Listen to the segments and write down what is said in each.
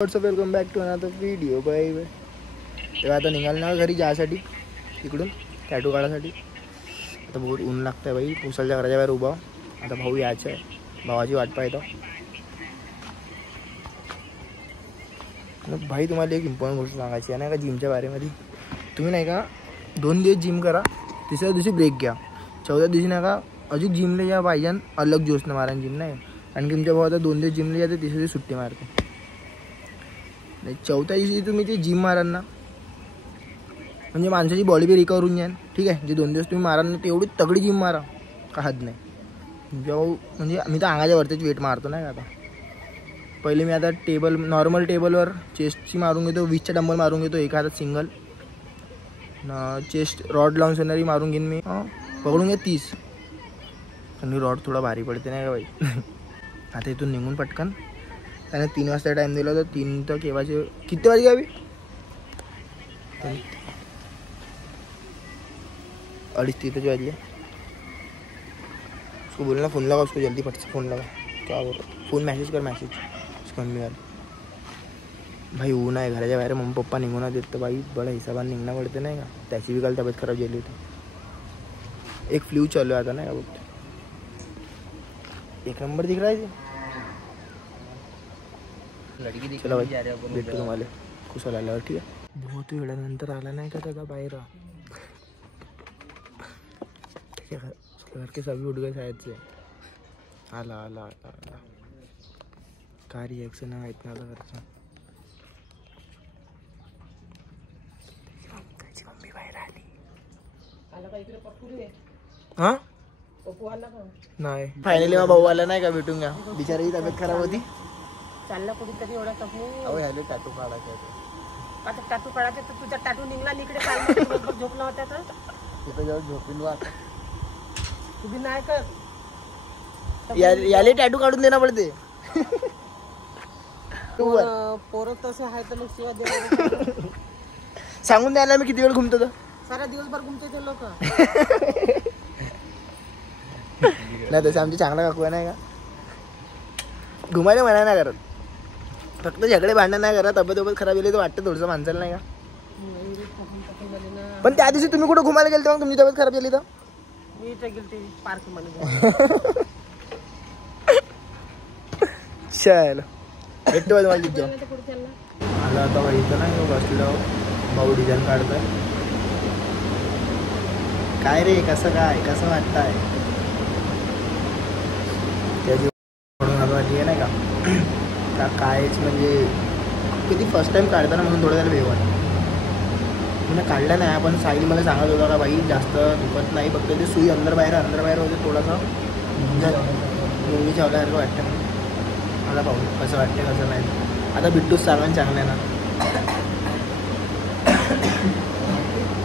Welcome back to another video bye. तेव्हा आता निघाल ना घरी जायसाठी, इकडून टॅटू काढायसाठी. आता बहुत ऊन लागतं आहे बाई. उचलच्या घराच्या बाहेर उभा. आता भाऊ यायचं आहे, भावाची वाट पाहतो. मग भाई तुम्हाला एक इम्पॉर्टंट गोष्ट सांगायची आहे नाही का, जिमच्या बारेमध्ये. तुम्ही नाही का 2 दिवस जिम करा, तिसऱ्या दिवशी ब्रेक घ्या, चौथ्या दिवशी नाही का अजून जिमला या पाहिजे. अलग जोशनं मारा जिम नाही. आणि तुमच्या भाऊ आता 2 दिवस जिमला जाते, तिसऱ्या दिवशी सुट्टी मारते. नाही, चौथ्या दिवशी तुम्ही ते जिम माराल ना, म्हणजे माणसाची बॉडी बी रिकवर होऊन जाईल. ठीक आहे, जे 2 दिवस तुम्ही माराल ना, ते एवढी तगडी जिम मारा का हद नाही. जेव्हा म्हणजे मी तर अंगाच्या वरतीच वेट मारतो नाही का. आता पहिले मी आता नॉर्मल टेबलवर चेस्टची मारून घेतो, 20चा डंबल मारून घेतो, एका हातात सिंगल. चेस्ट रॉड लावून सोनारी मारून घेईन मी, पकडून घ्या 30. आणि रॉड थोडा भारी पडते नाही का बाई. आता इथून निघून पटकन त्याने 3 वाजता टाइम दिला होता. 3 तर केव्हाचे किती वाजे गावी 2:30 वाजले. उसको बोलना फ़ोन लगा, उसको जल्दी फट से फ़ोन लगा. क्या बोल रहा, फ़ोन मैसेज कर, मैसेज उसको मम्मी वाले. भाई ऊन आहे घराच्या बाहेर, मम्मी पप्पा निघून देत तर बाई बडा हिसाबाने निघणं पडते नाही का. त्याची बी काल तब्येत खराब झाली होती. एक फ्लू चालू आहे आता नाही का. बघते एक नंबर दिख रहा है. चला भाई भेटतो तुम्हाला कुशल आल्यावर. ठीक आहे, बहुत वेळानंतर आला नाही का त्याचा बाहेर. घरके सभी उठ गए शायद से. आला आला आला आला. काय रिॲक्शन आहे माहीत नाही घरचं. त्याची मम्मी बाहेर आली. हां नाही, फायनली मग भाऊ आला नाही का, भेटून घ्या. बिचाराची तब्येत खराब होती. चालला कुठेतरी एवढा टपू. ह्याले टॅटू काढायचा. आता टॅटू काढायचा तर तुझा टॅटू निघला इकडे. काय झोपला होता तर तिथं जेव्हा झोपीन वा तुम्ही नाही कर. याले टॅटू काढून देणं पडते. पोरं तसे आहे तर मग सेवा देणार. सांगून द्यायला मी किती वेळ घुमतो तर. सारा दिवसभर घुमते ते लोक. नाही तसं आमचे चांगला काकू नाही का, घुमायला म्हणा नाही करत, फक्त झगडे भांडण नाही करत. तब्येत खराब झाली तर वाटतं थोडंसं माणसाला नाही का. पण त्या दिवशी तुम्ही कुठं घुमायला गेलते मग, तुमची तब्येत खराब झाली तर. मी तर गेलते पार्क मध्ये. चल भेटतो तुम्हाला तिथं. आला आता बाई इथं नाही बसलो, भाऊ डिझाईन काढतोय. काय रे, कसं काय, कसं वाटतंय त्याची आहे नाही का. कायच म्हणजे कधी फर्स्ट टाइम काढताना म्हणून थोडं त्याला वेगळं म्हणजे काढलं नाही. पण साईल मला सांगत होता का बाई जास्त दुखत नाही, फक्त ते सुई अंदर बाहेर होते थोडंसं. मुंगी चावल्यासारखं वाटतं मला. पाहू कसं वाटतं कसं नाही. आता बिट्टूच सांगा चांगलं आहे ना.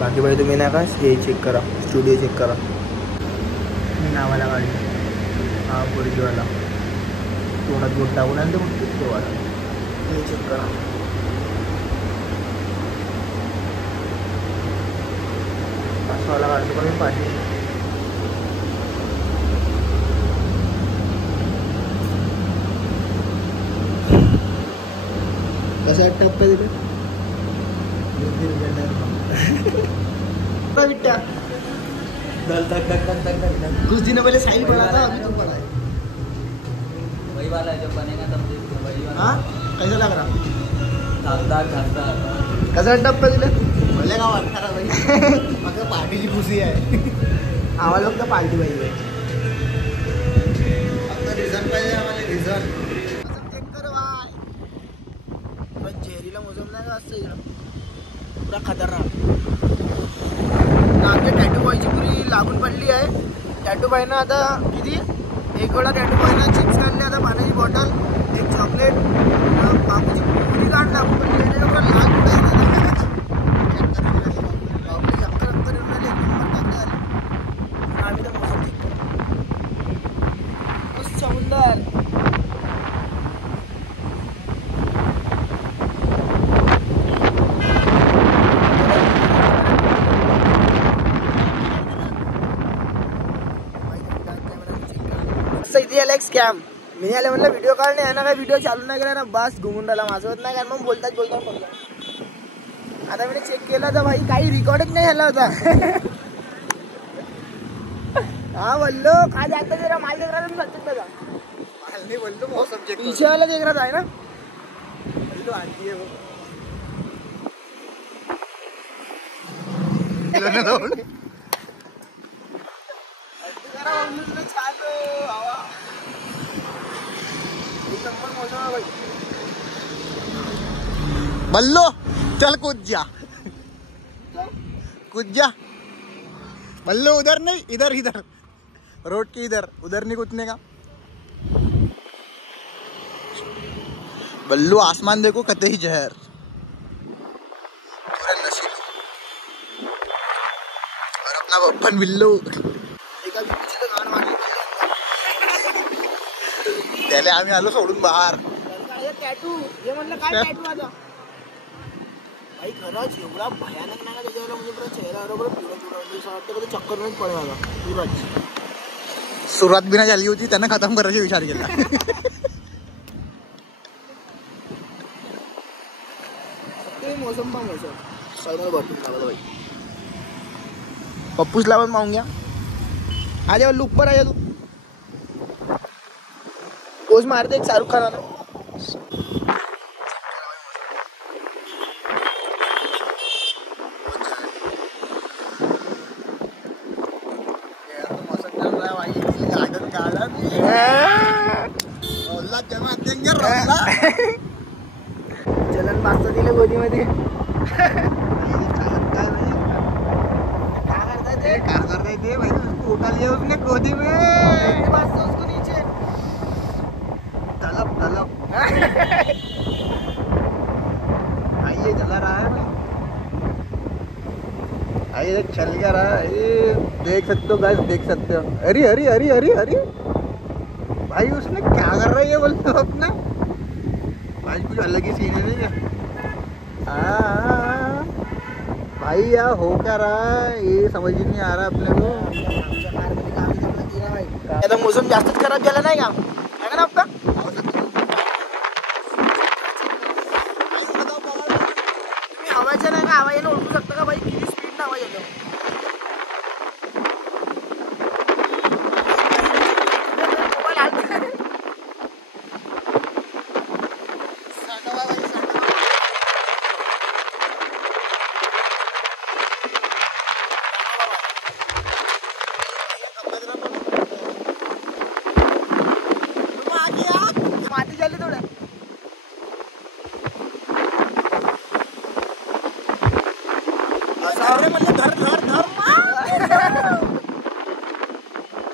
बाकी बाई तुम्ही नाही का हे चेक करा, स्टुडिओ चेक करा. मी नावाला काढलं हा पुरीवाला, तोंडात बोट टाकून आणि ते बघतो तो वाला. हे चेक करा. पाचवाला काढतो पण मी पाठी. कसं टप्पा तिथे बिट्टा कुछ दिनों पहले साहिल पढ़ा था, अभी तुम पढ़ा है. वही वाला है जो बनेगा तब वही वाला. हाँ कैसा लग रहा, धाकदार कसा टप्पा दिला. भले का वाटणार भाई. फक्त पार्टीची खुशी आहे. आम्हाला फक्त पार्टी पाहिजे. फक्त रिझन पाहिजे आम्हाला, रिझन. चेहरीला मोजम नाही का असतं पुरा खतरनाक. आमच्या टॅटू बॉयची पुरी लागून पडली आहे. टॅटू बॉयनं आता किती एक वेळा टॅटू बॉयनं चिप्स काढले, आता पाण्याची बॉटल, एक चॉकलेट, बापूची पुरी काढ लागून पडली. लाल आम्ही तर समुंदर. इथे आला एक स्कॅम. मी आले म्हणलं व्हिडिओ काढणे आहे ना, काय व्हिडिओ चालू नाही केला ना, बस घुमून राहिला माझं होत नाही कारण मग बोलतात पडलं. आता मी चेक केलं तर भाई काही रेकॉर्डच नाही झाला होता. हा बोललो काय जाता जरा माल देख रहा था, सचिन बजा माल नहीं बोल लो सब्जेक्ट पीछे वाला देख रहा था है ना, तो आती है वो बल्लो चल कूद जा बल्लो, उधर नहीं इधर इधर रोड के इधर, उधर नहीं कूदने का। बल्लू आसमान देखो कतई जहर, पूरा नशीला। और अपना बप्पन बिल्लू त्याला आम्ही आलो सोडून बाहेर. टॅटू हे म्हणलं काय टॅटू माझा भाई खरंच एवढा भयानक नाही का त्याच्यावर, म्हणजे पुरा चेहरा बरोबर पिवळा म्हणजे असं वाटतं कधी चक्कर नाही पडला पुराच. सुरुवात बी नाही झाली होती, त्यानं खतम करायचा विचार केला. ते मौसम पण मौसम सगळं भरपूर लागलं भाई. पप्पूसला पण पाहून घ्या. आज लुक पर आहे तू पोज मारते एक शाहरुख खान आला. चलन पास्ता दिले गोदीमध्ये. क्या करते थे भाई, उठा लिया उसने गोदी में, पास्ता उसको नीचे तलब तलब. आइए चला रहा है भाई, आइए चल क्या रहा है, ये देख सकते हो गाइस, देख सकते हो. अरे अरे अरे अरे अरे भाई उसने क्या कर रहा है ये बोलते हो अपना भाई, कुछ अलग ही सीन है नहीं क्या. भाई यार हो क्या रहा है ये समझ ही नहीं आ रहा अपने को. आता मोसम जास्तच खराब झाला नाही का, आहे ना आपका. तुम्ही हवाच्या नाही का, हवा येणं ओळखू शकता का भाई, किती स्पीड ना आवाज येतो. माती झाली थोडं.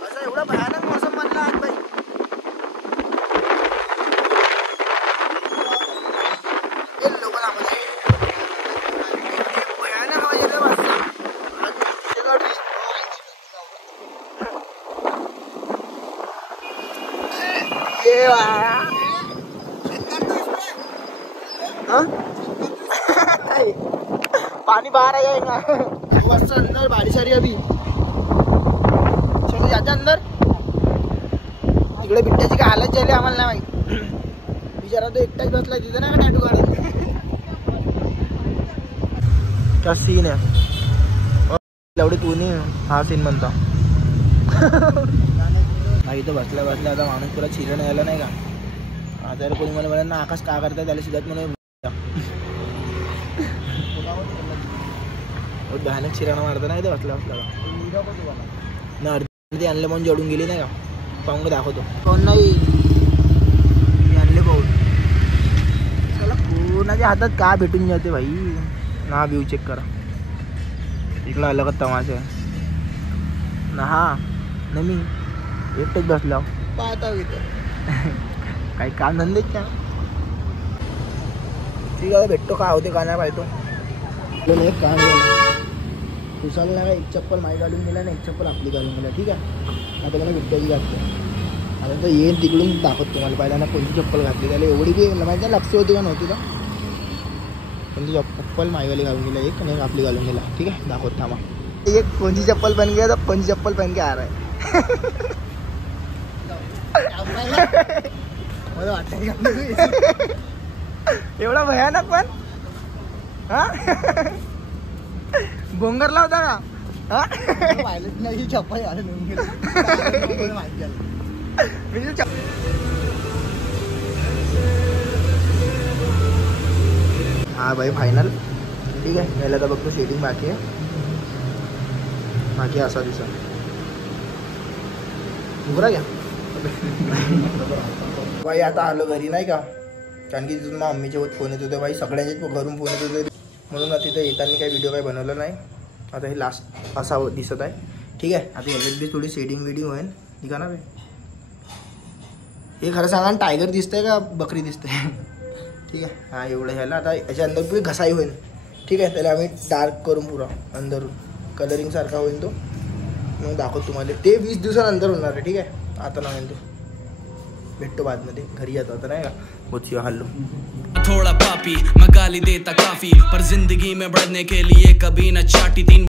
असं एवढा भयानक मौसम म्हणला आज भाई. लोक भयानक आवाज येतो मस्त. पानी बाहर आ जाएगा. बस अंदर बारिश आ रही अभी. चलो जाते अंदर. तिकडे बिट्ट्याची काय हालत झाली आम्हाला नाही माहिती. बिचारा तो एकटाच बसला तिथे ना का टॅटू काढत. क्या सीन आहे एवढे तू नाही हा सीन म्हणता. नाही इथं बसल्या बसल्या आता माणूस पुरा चिरण यायला नाही का. आता कोणी मला म्हणा ना आकाश का करताय, त्याला सिद्धार्थ म्हणून भयानक चिराणा मारता नाही ते बसल्या बसल्या ना. अर्धी आणले म्हणून जडून गेली नाही का, पाहून दाखवतो. कोण नाही आणले पाहून. चला कोणाच्या हातात का भेटून जाते भाई ना. व्ह्यू चेक करा इकडं आलं का तमाशा ना. हा नाही मी एकटेच बसला पाहता काही काम धंदेच का. ठीक आहे भेटतो का होते का नाही पाहतो. एक काम कुशाला नाही एक चप्पल माई घालून गेला ना, एक चप्पल आपली घालून गेला. ठीक आहे आता मला विट्ट्याची घातली. आता तर येईन तिकडून दाखवतो तुम्हाला. पहिल्यांदा कोणती चप्पल घातली त्याला एवढी बी माहिती लक्ष होती का नव्हती का. पण ती चप्पल माईवाली घालून गेला एक आणि एक आपली घालून गेला. ठीक आहे दाखवत थांबा. एक कोणची चप्पल पहन गया तर कोणची चप्पल पहन के आ रहा है. मला वाटतं एवढा भयानक पण हा भोंगरला होता का हा पाहिलंच नाही छप्पा आलं माहिती झालं हा भाई फायनल ठीक आहे. पहिला तर बघतो शेडिंग बाकी आहे. बाकी असा दिसा उघडा घ्या भाई. आता आलो घरी नाही का, कारण की तिथून मम्मीच्या फोन येत होते भाई, सगळ्यांचे घरून फोन येत होते, म्हणून तिथे येताना काही व्हिडिओ काही बनवलं नाही. आता हे लास्ट असा दिसत आहे ठीक आहे. आता याच्यात बी थोडी शेडिंग विडिंग होईल ठीक आहे ना. हे खरं सांगा टायगर दिसतंय का बकरी दिसतंय ठीक आहे. हा एवढं ह्याला आता याच्या अंदर पुढे घसाई होईल ठीक आहे. त्याला आम्ही डार्क करून पुरा अंदरून कलरिंग सारखा होईल तो, मग दाखवतो तुम्हाला. ते 20 दिवसानंतर होणार आहे ठीक आहे. आता नाही तो भेटतो बादमध्ये, घरी जातो आता नाही का. बहुत हल्लो थोड़ा पापी मैं गाली देता काफी, पर जिंदगी में बढ़ने के लिए कभी न चाटी. 3